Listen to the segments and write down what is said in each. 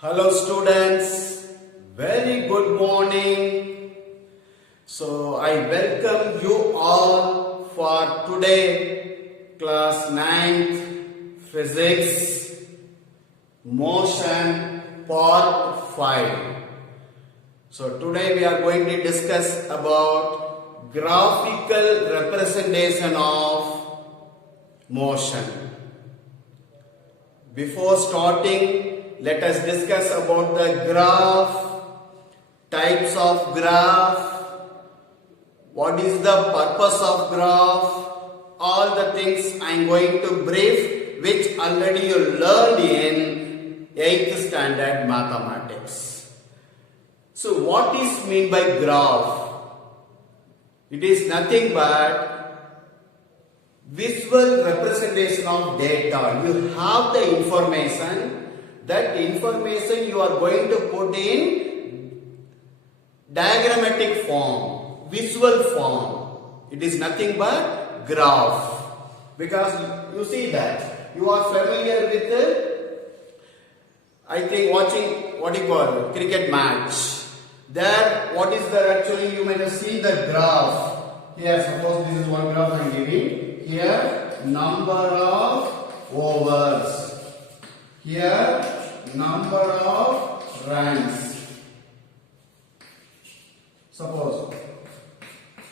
Hello students, very good morning. So I welcome you all for today class 9th physics motion part 5. So today we are going to discuss about graphical representation of motion. Before starting, let us discuss about the graph, types of graph, what is the purpose of graph, all the things I am going to brief which already you learned in 8th standard mathematics. So what is mean by graph? It is nothing but visual representation of data. You have the information. That information you are going to put in diagrammatic form, visual form. It is nothing but graph. Because you see that you are familiar with, I think, watching what you call cricket match. There, what is there actually? You may have seen the graph. Here, suppose this is one graph I am giving. Here, number of overs. Here, number of runs. Suppose,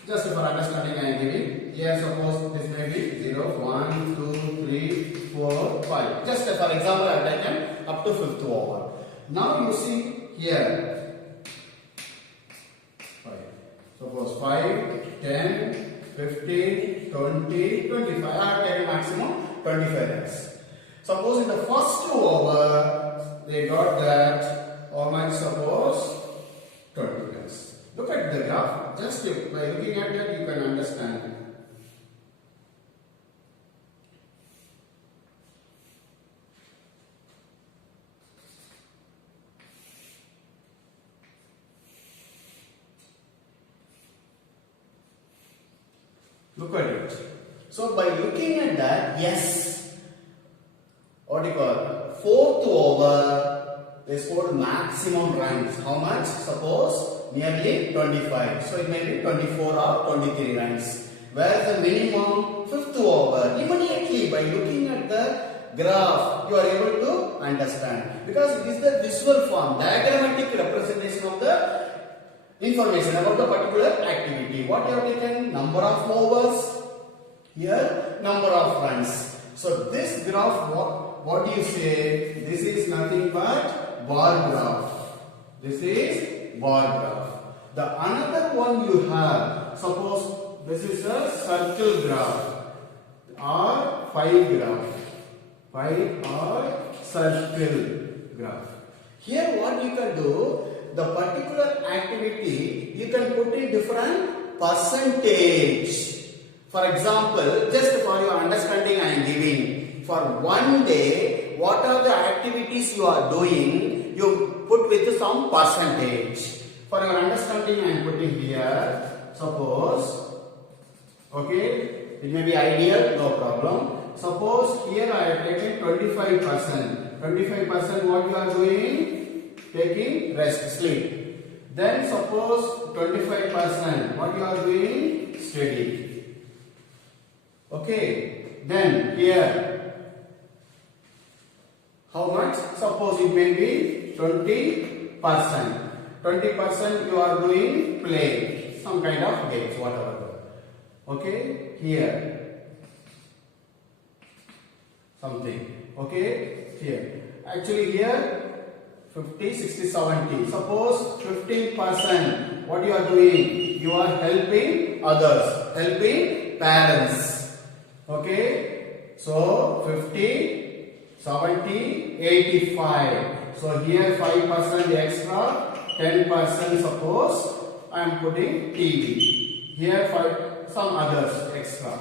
just for understanding I am giving. Here, suppose this may be 0, 1, 2, 3, 4, 5. Just for example, I have taken up to 5th over. Now you see here. 5. Suppose 5, 10, 15, 20, 25. I have taken maximum 25 runs. Suppose in the first 2 over, they got that, or might suppose 20 runs. Look at the graph. Just by looking at that, you can understand. Look at it. So by looking at that, yes, what do you call it? 4th over, they scored maximum runs. How much? Suppose nearly 25. So it may be 24 or 23 runs. Whereas the minimum 5th over, immediately by looking at the graph, you are able to understand. Because it is the visual form, diagrammatic representation of the information about the particular activity. What you have taken? Number of overs. Here, number of runs. So this graph, what do you say? This is nothing but bar graph. This is bar graph. The another one you have, suppose this is a circle graph or pie graph. Pie or circle graph. Here what you can do, the particular activity you can put in different percentage. For example, just for your understanding I am giving. For one day, what are the activities you are doing, you put with some percentage. For your understanding, I am putting here, suppose, okay, it may be ideal, no problem. Suppose here I have taken 25%. 25% what you are doing? Taking rest, sleep. Then suppose 25% what you are doing? Study. Okay, then here, how much? Suppose it may be 20%. 20% you are doing play, some kind of games, whatever. Okay, here something. Okay, here. Actually here 50, 60, 70. Suppose 15%. What you are doing? You are helping others, helping parents. Okay, so 50. 70, 85. So here 5% extra, 10% suppose I am putting TV. Here some others extra.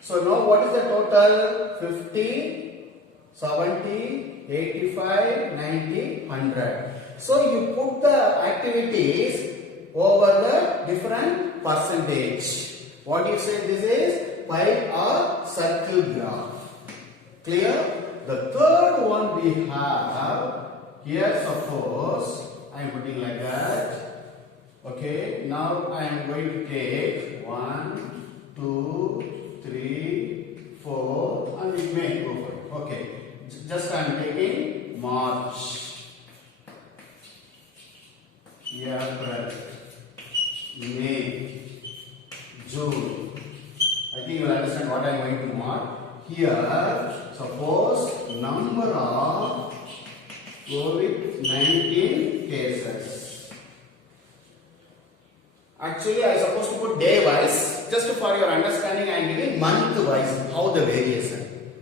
So now what is the total? 50, 70, 85, 90, 100. So you put the activities over the different percentage. What you say this is pie or circle graph. Clear? The third one we have Here suppose I am putting like that. Okay, now I am going to take 1, 2, 3, 4 and it may go for it. Okay, just I am taking March, April, May, June. I think you will understand what I am going to mark. Here, suppose number of COVID-19 cases. Actually, I am supposed to put day wise. Just for your understanding, I am giving month wise how the variation.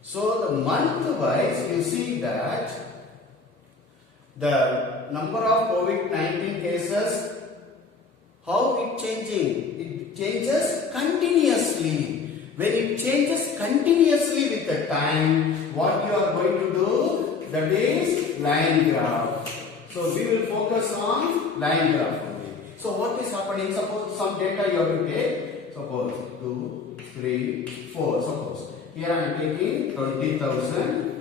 So the month wise, you see that the number of COVID-19 cases, how it changing? It changes continuously. When it changes continuously with the time, what you are going to do? That is line graph. So we will focus on line graph only. So what is happening? Suppose some data you have to take. Suppose 2, 3, 4. Suppose here I am taking 20,000.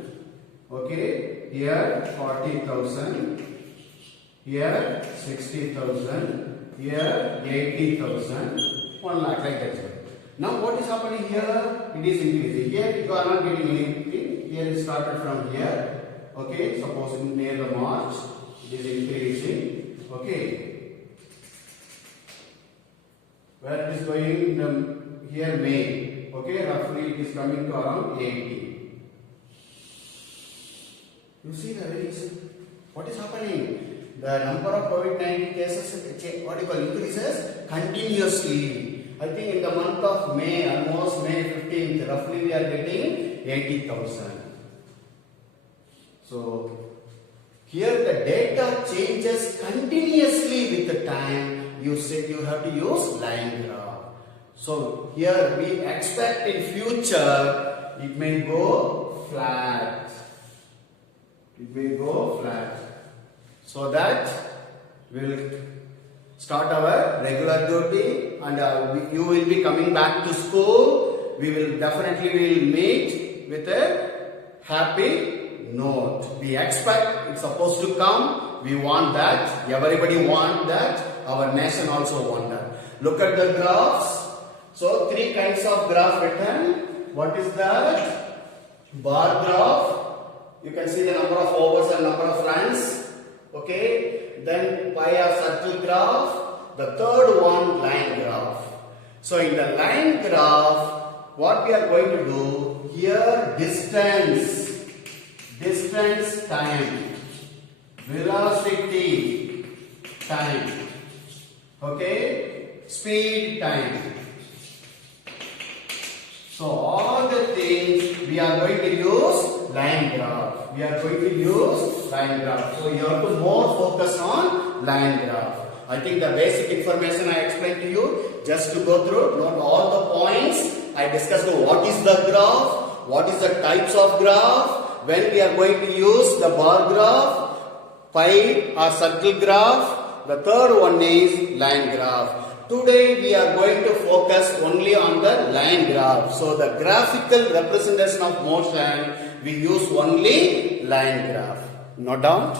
Okay. Here 40,000. Here 60,000. Here 80,000. 1 lakh like that. Now what is happening here? It is increasing. Here you are not getting anything. Here it started from here. Okay. Suppose near the March, it is increasing. Okay. Where it is going? Here May. Okay. Roughly it is coming to around 80. You see the variation. What is happening? The number of COVID-19 cases, what you call, increases continuously. I think in the month of May, almost May 15th, roughly we are getting 80,000. So here the data changes continuously with the time. You said you have to use line graph. So here we expect in future it may go flat. It may go flat. So that we will start our regular duty and you will be coming back to school. We will definitely meet with a happy note. We expect it's supposed to come. We want that. Everybody want that. Our nation also want that. Look at the graphs. So 3 kinds of graph written. What is that? Bar graph. You can see the number of overs and number of lines. Okay, then pie or circle graph. The third one, line graph. So in the line graph, what we are going to do here, distance time, velocity time, okay, speed time. So all the things we are going to use line graph. We are going to use line graph. So you have to more focus on line graph. I think the basic information I explained to you, just to go through, note all the points. I discussed what is the graph, what is the types of graph, when we are going to use the bar graph, pie or circle graph. The third one is line graph. Today we are going to focus only on the line graph. So the graphical representation of motion, we use only line graph. No doubt?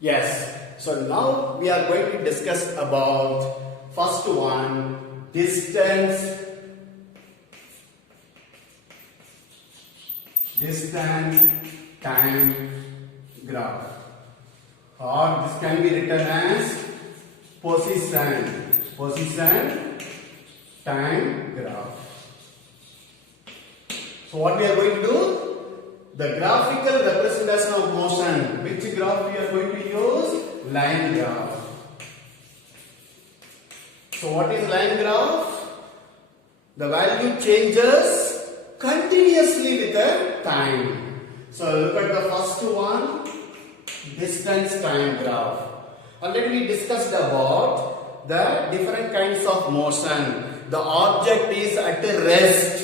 Yes. So now we are going to discuss about first one, distance time graph, or this can be written as position time graph. So what we are going to do? The graphical representation of motion. Which graph we are going to use? Line graph. So what is line graph? The value changes continuously with the time. So look at the first one, distance time graph. Already we discussed about the different kinds of motion. The object is at rest.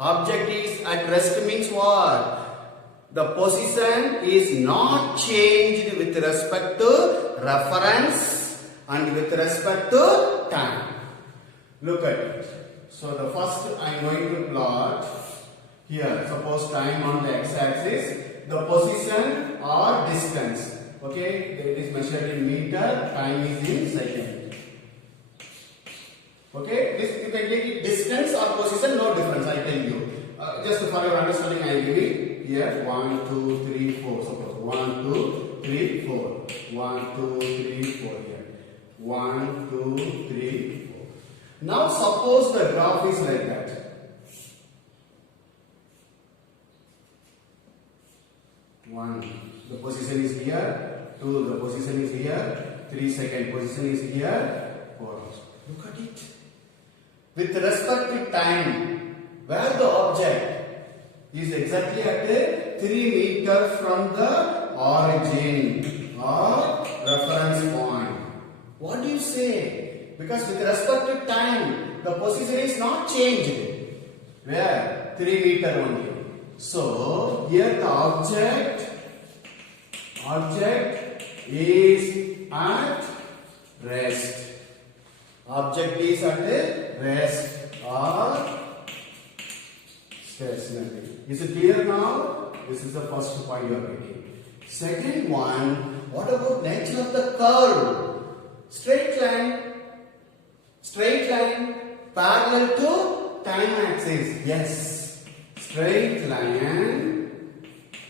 Object is at rest means what? The position is not changed with respect to reference and with respect to time. Look at it. So the first I am going to plot here. Suppose time on the x-axis, the position or distance. Okay, it is measured in meter, time is in second. Okay, this you can take it distance or position, no difference. I tell you. Just for your understanding, I am giving here 1, 2, 3, 4. Suppose 1, 2, 3, 4. 1, 2, 3, 4 here. 1, 2, 3, 4. Now suppose the graph is like that. 1, the position is here. 2, the position is here. 3, second position is here. 4. Look at it. With respect to time, where the object is exactly at 3 meter from the origin or reference point. What do you say? Because with respect to time, the position is not changed. Where? 3 meter only. So here the object is at rest. Object is at rest or stationary. Is it clear now? This is the first point you are making. Second one, what about nature of the curve? Straight line, parallel to time axis. Yes, straight line,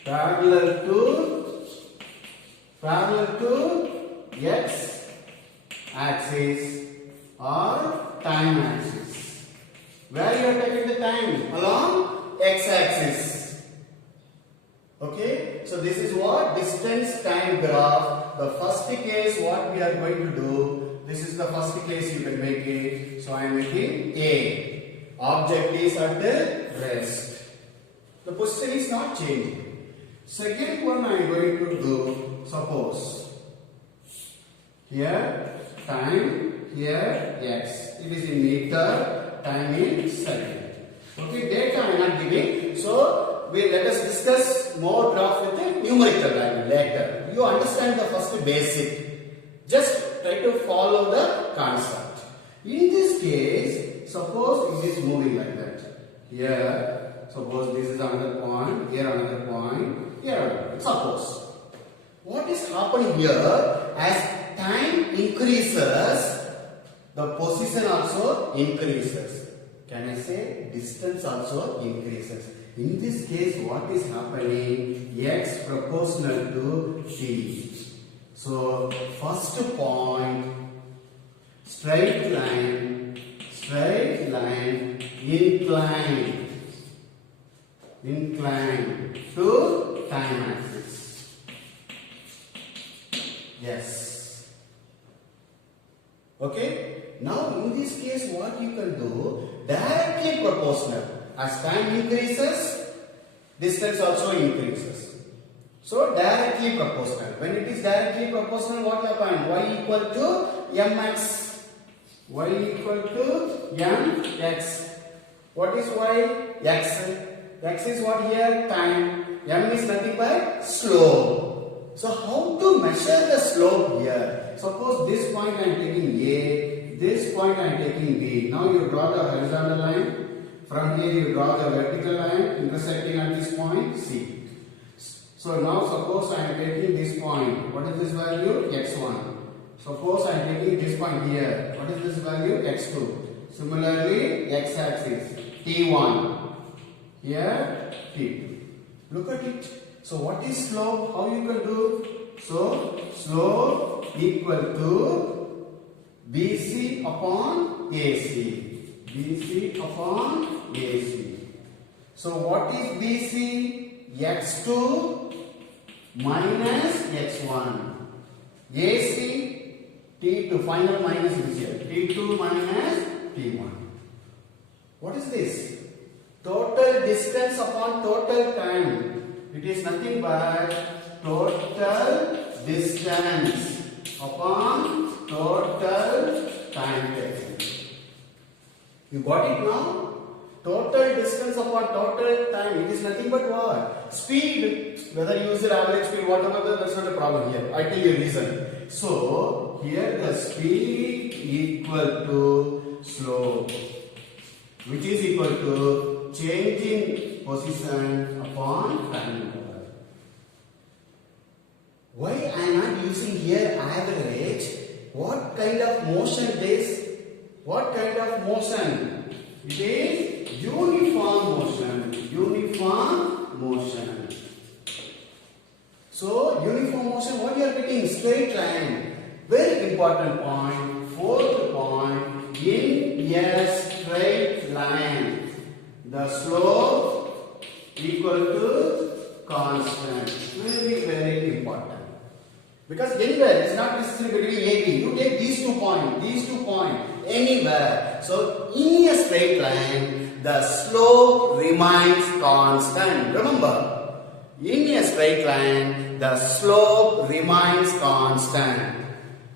parallel to x axis or time axis. Where you are taking the time? Along x axis. Okay, so this is what distance time graph. The first case what we are going to do, this is the first case you can make it. So I am making A. Object is at rest. The position is not changing. Second one I am going to do, suppose here time, here x. It is in meter, time in second. Okay, data I am not giving. So let us discuss more graph with a numerical value later. You understand the first basic. Just try to follow the concept. In this case, suppose it is moving like that. Here, suppose this is another point, here another point, here another point. Suppose. What is happening here, as time increases, the position also increases. Can I say distance also increases? In this case, what is happening? X proportional to t. So, first point, straight line, incline to time axis. Yes. Okay. Now, in this case, what you can do? Directly proportional. As time increases, distance also increases. So, directly proportional. When it is directly proportional, what happens? Y equal to mx. Y equal to mx. What is y? X. X is what here? Time. M is nothing but slope. So, how to measure the slope here? Suppose this point I am taking A, this point I am taking B. Now you draw the horizontal line. From here you draw the vertical line intersecting at this point C. So now suppose I am taking this point. What is this value? X1. Suppose I am taking this point here. What is this value? X2. Similarly, x-axis T1. Here T2. Look at it. So what is slope? How you can do? So slope equal to BC upon AC. BC upon AC. So what is BC? X2 minus X1. AC T2. Final minus is here. T2 minus T1. What is this? Total distance upon total time. It is nothing but total distance upon total time taken. You got it now? Total distance upon total time. It is nothing but what? Speed. Whether you use your average speed, whatever, that's not a problem here. I tell you a reason. So, here the speed equal to slope. which is equal to change in position upon time interval. Why I am not using here average? What kind of motion this? What kind of motion? It is uniform motion. Uniform motion. So uniform motion, what you are getting? Straight line. Very important point. Fourth point. In a straight line, the slope equal to constant. Very, very important. Because anywhere, it's not necessarily between A, B. You take these 2 points, anywhere. So, in a straight line, the slope remains constant. Remember, in a straight line, the slope remains constant.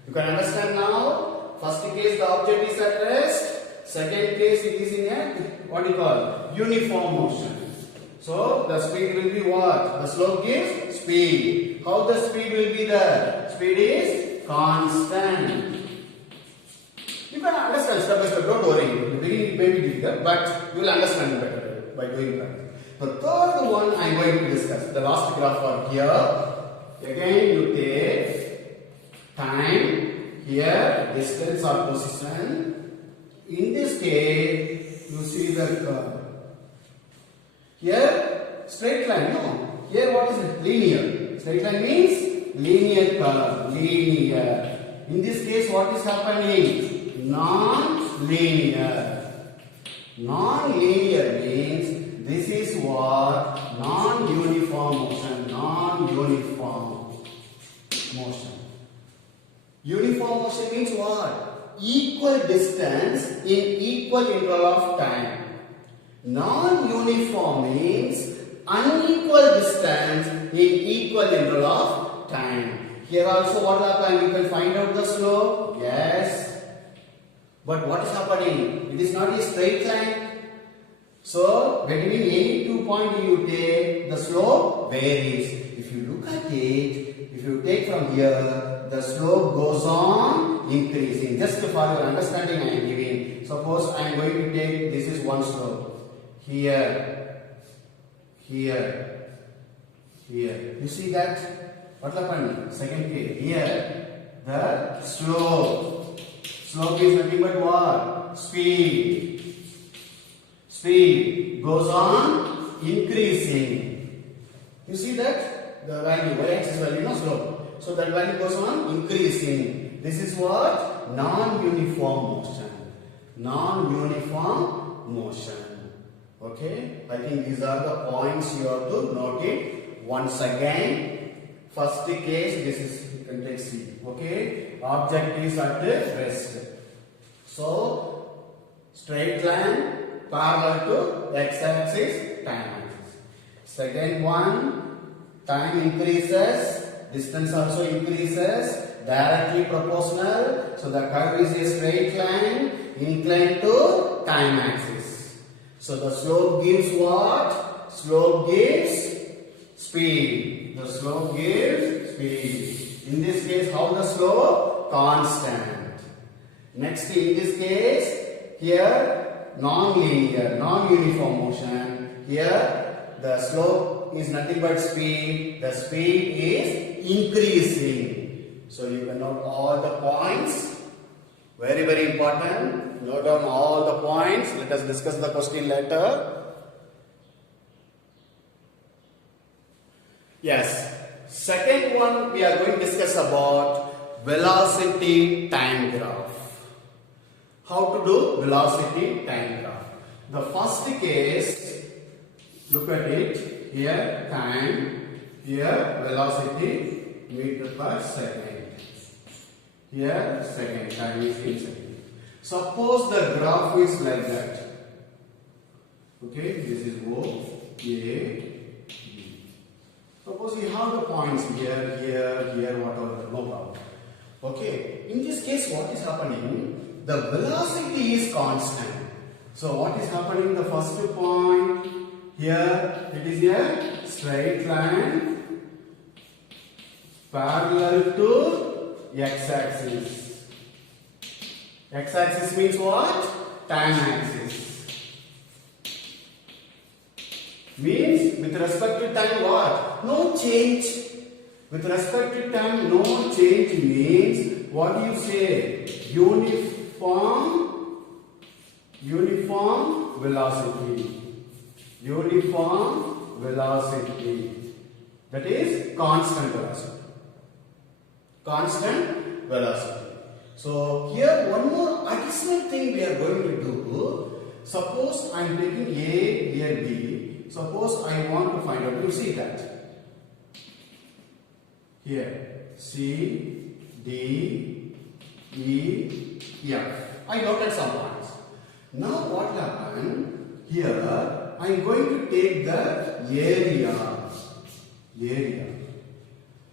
You can understand now? First case, the object is at rest. Second case, it is in a, what you call, uniform motion. So, the speed will be what? The slope gives speed. How the speed will be there? Speed is constant. You can understand step by step, don't worry. In the beginning it may be difficult, but you will understand better by doing that. The third one I am going to discuss. The last graph for here. Again you take time, here distance or position. In this case, you see the curve. Here, straight line, no. Here what is it? Linear. Straight line means linear curve. Linear. In this case, what is happening? Non-linear. Non-linear means this is what? Non-uniform motion. Non-uniform motion. Uniform motion means what? Equal distance in equal interval of time. Non-uniform means unequal distance in equal interval of time. Here also what happened? You can find out the slope. Yes. But what is happening? It is not a straight line. So, between any 2 points you take, the slope varies. If you look at it, if you take from here, the slope goes on increasing. Just for your understanding I am giving. Suppose I am going to take, this is one slope. Here, here, here. You see that? What happened? Second case. Here, the slope. Slope is nothing but what? Speed. Speed goes on increasing. You see that? The value, y-axis value, no slope. So that value goes on increasing. This is what? Non-uniform motion. Non-uniform motion. Okay, I think these are the points you have to note it once again. First case, this is, you can take C. Okay, object is at the rest. So, straight line parallel to x-axis, time axis. Second one, time increases, distance also increases, directly proportional. So, the curve is a straight line inclined to time axis. So the slope gives what? Slope gives speed. The slope gives speed. In this case, how the slope? Constant. Next, in this case, here non-linear, non-uniform motion. Here the slope is nothing but speed. The speed is increasing. So you can note all the points. Very, very important. Note down all the points. Let us discuss the question later. Yes. Second one we are going to discuss about velocity time graph. How to do velocity time graph. The first case, look at it. Here time, here velocity meter per second. Here second, time is in second. Suppose the graph is like that. Okay, this is O, A, B. Suppose we have the points here, here, here, whatever, no problem. Okay, in this case, what is happening? The velocity is constant. So, what is happening? The first point here, it is a straight line parallel to x-axis. X-axis means what? Time axis. Means with respect to time what? No change. With respect to time no change means what do you say? Uniform velocity. Uniform velocity. That is constant velocity. Constant velocity. So here one more additional thing we are going to do. Suppose I am taking A, here B. Suppose I want to find out. You see that. Here C, D, E, F. I noted some points. Now what will happen? Here I am going to take the area.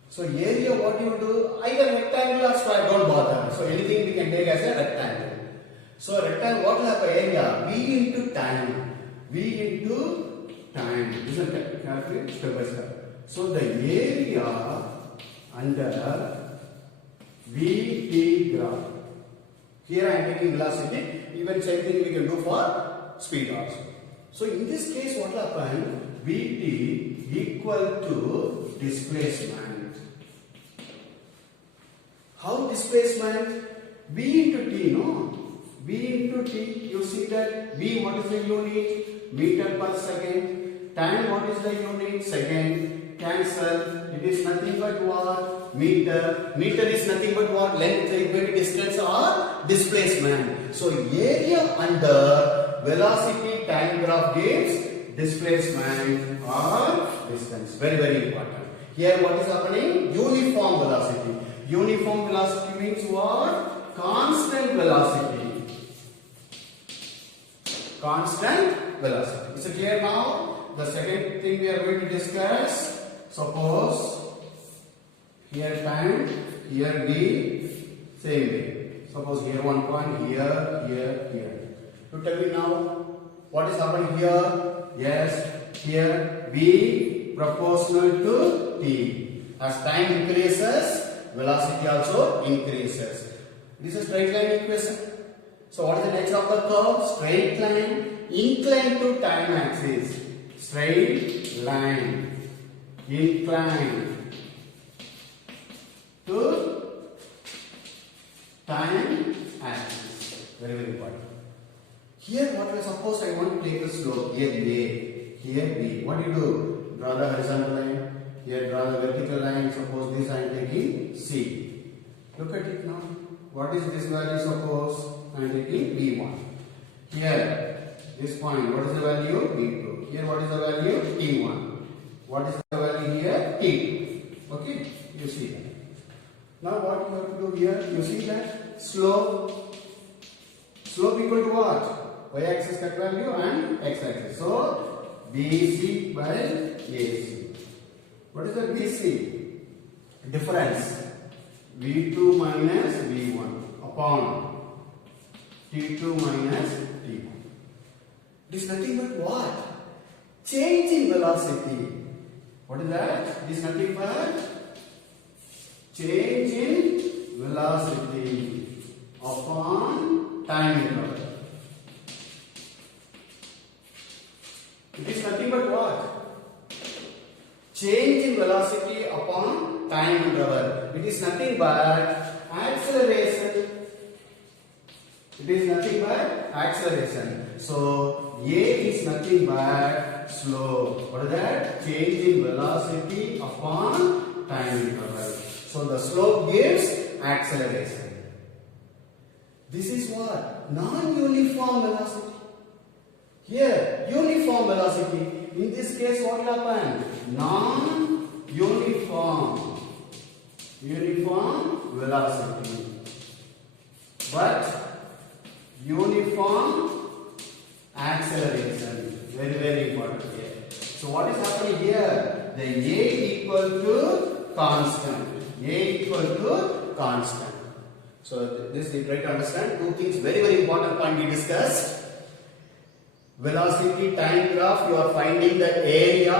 So area, what do you do? Either rectangle or square, don't bother. So anything we can take as a rectangle. So rectangle, what will happen? Area V into time. Isn't it? Carefully, step by step. So the area under VT graph. Here I am taking velocity. Even same thing we can do for speed also. So in this case, what will happen? Vt equal to displacement. How displacement? V into t, no? V into t, you see that V, what is the unit? Meter per second. Time, what is the unit? Second. Cancel. It is nothing but what? Meter. Meter is nothing but what? Length equal to distance or displacement. So area under velocity time graph gives displacement or distance. Very, very important. Here what is happening? Uniform velocity. Uniform velocity means what? Constant velocity. Constant velocity. Is it clear now? The second thing we are going to discuss. Suppose here time, here D, same way. Suppose here one point, here. You tell me now what is happening here? Yes, here V proportional to T. As time increases, velocity also increases. This is straight line equation. So what is the nature of the curve? Straight line inclined to time axis. Straight line inclined to time axis. Very, very important. Here what we suppose I want to take the slope. Here A, here B. What do you do? Draw the horizontal line. Here draw the vertical line. Suppose this I am taking C. Look at it now. What is this value? Suppose I am taking B1. Here this point. What is the value? B2. Here what is the value? T1. What is the value here? T2. Okay, you see that. Now what you have to do here? You see that slope equal to what? Y-axis cut value and x-axis. So BC by AC. What is the BC? Difference. V2 minus V1 upon T2 minus T1. It is nothing but what? Change in velocity. What is that? It is nothing but change in velocity upon time interval. It is nothing but what? Change in velocity upon time interval. It is nothing but acceleration. It is nothing but acceleration. So A is nothing but slope. What is that? Change in velocity upon time interval. So the slope gives acceleration. This is what? Non-uniform velocity. Here, uniform velocity. In this case, what will happen? Non-uniform velocity. But uniform acceleration. Very, very important here. So what is happening here? The A equal to constant. A equal to constant. So this you try to understand. Two things, very, very important point we discussed. Velocity time graph, you are finding the area.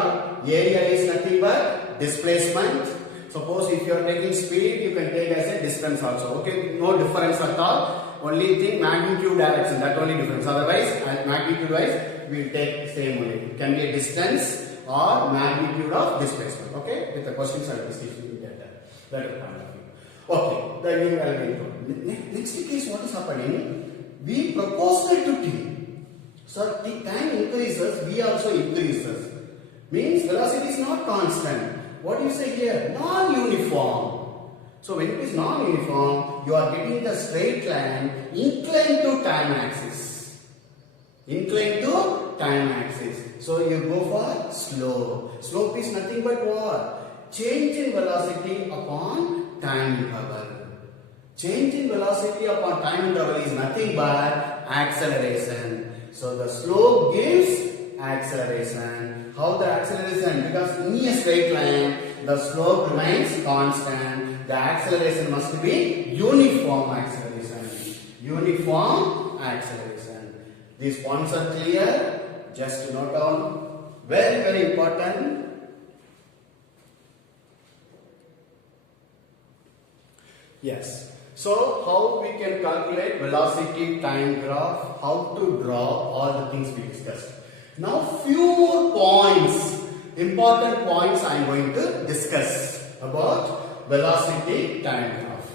Area is nothing but displacement. Suppose if you are taking speed, you can take as a distance also. Okay, no difference at all. Only thing magnitude direction, that only difference. Otherwise, magnitude wise, we will take same only. It can be a distance or magnitude of displacement. Okay, with the questions and decisions you get that. That is point of view. Okay, next case, what is happening? We proportional to t. So the time increases, v also increases. Means velocity is not constant. What do you say here? Non-uniform. So when it is non-uniform, you are getting the straight line inclined to time axis. Inclined to time axis. So you go for slope. Slope is nothing but what? Change in velocity upon time interval. Change in velocity upon time interval is nothing but acceleration. So the slope gives acceleration. How the acceleration? Because in a straight line, the slope remains constant. The acceleration must be uniform acceleration. Uniform acceleration. These points are clear. Just note down. Very, very important. Yes. So, how we can calculate velocity time graph, how to draw, all the things we discussed. Now, few more points, important points I am going to discuss about velocity time graph.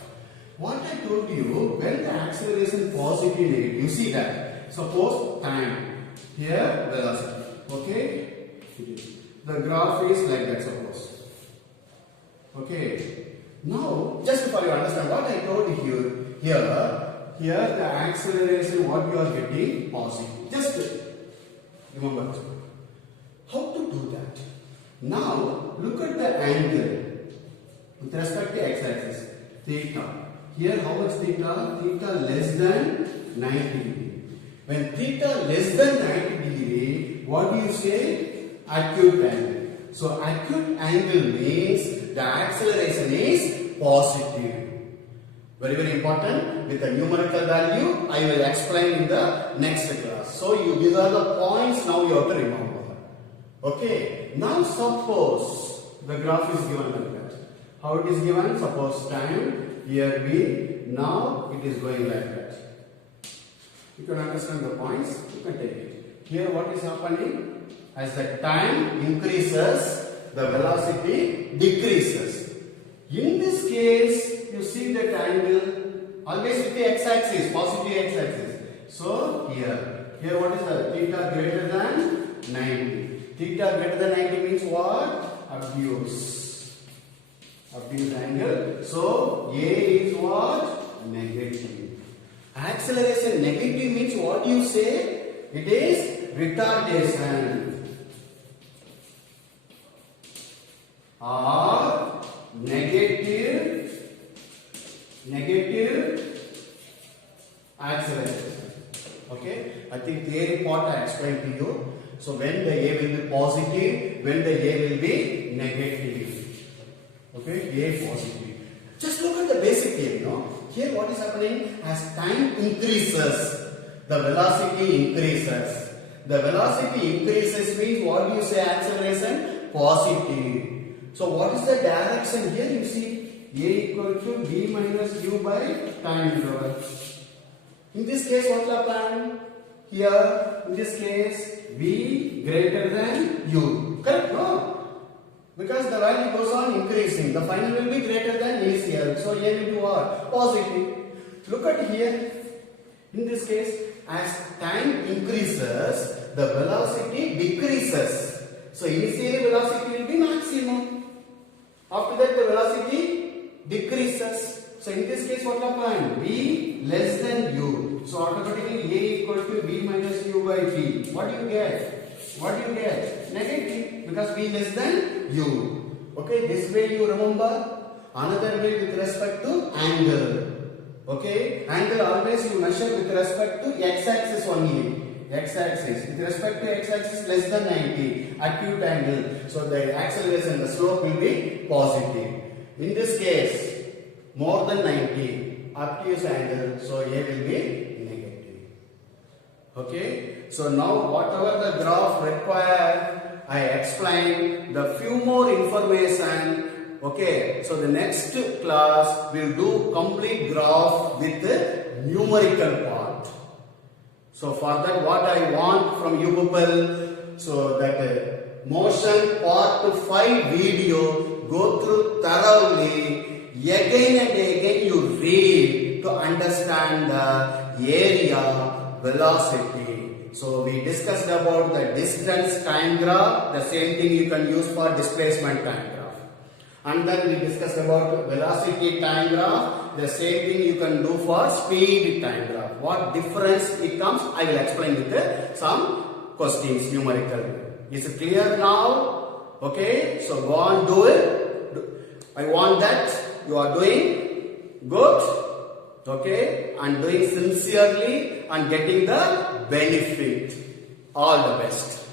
What I told you, when the acceleration positive negative, you see that. Suppose time, here velocity, okay? The graph is like that, suppose. Okay. Now, just for you understand what I told you here the acceleration what you are getting positive. Just remember how to do that. Now, look at the angle with respect to x-axis, theta. Here, how much theta? Theta less than 90 degree. When theta less than 90 degree, what do you say? Acute angle. So, acute angle means the acceleration is positive. Very, very important. With a numerical value, I will explain in the next class. So, these are the points now you have to remember. Okay. Now, suppose the graph is given like that. How it is given? Suppose time, here V, now it is going like that. You can understand the points, you can take it. Here, what is happening? As the time increases, the velocity decreases. In this case, you see that angle always with the x-axis, positive x-axis. So here what is the theta greater than 90? Theta greater than 90 means what? Obtuse angle. So A is what? Negative. Acceleration negative means what you say? It is retardation. Or negative acceleration. Okay, I think theory part I explained to you. So when the A will be positive, when the A will be negative. Okay, A positive. Just look at the basic here, Here what is happening? As time increases, the velocity increases. The velocity increases means what do you say acceleration? Positive. So what is the direction here? You see A equal to V minus U by time interval. In this case what will happen? Here in this case V greater than U. Correct? No? Because the value goes on increasing. The final will be greater than ACL. So A will be what? Positive. Look at here. In this case, as time increases, the velocity decreases. So initially velocity will be maximum. After that the velocity decreases. So in this case what happens? V less than U. So automatically A equal to V minus U by T. What do you get? What do you get? Negative, because V less than U. Okay, this way you remember. Another way with respect to angle. Okay, angle always you measure with respect to x-axis only. X-axis. With respect to x-axis less than 90. Acute angle. So the acceleration, the slope will be positive. In this case, more than 90. Obtuse angle. So A will be negative. Okay. So now whatever the graph required, I explained the few more information. Okay. So the next class we will do complete graph with numerical part. So for that, what I want from you people, so that motion part 5 video, go through thoroughly, again and again you read to understand the area, velocity. So we discussed about the distance time graph, the same thing you can use for displacement time graph. And then we discussed about velocity time graph, the same thing you can do for speed time graph. What difference it comes, I will explain with some questions, numerical. Is it clear now? Okay, so go on, do it. I want that you are doing good, okay, and doing sincerely and getting the benefit. All the best.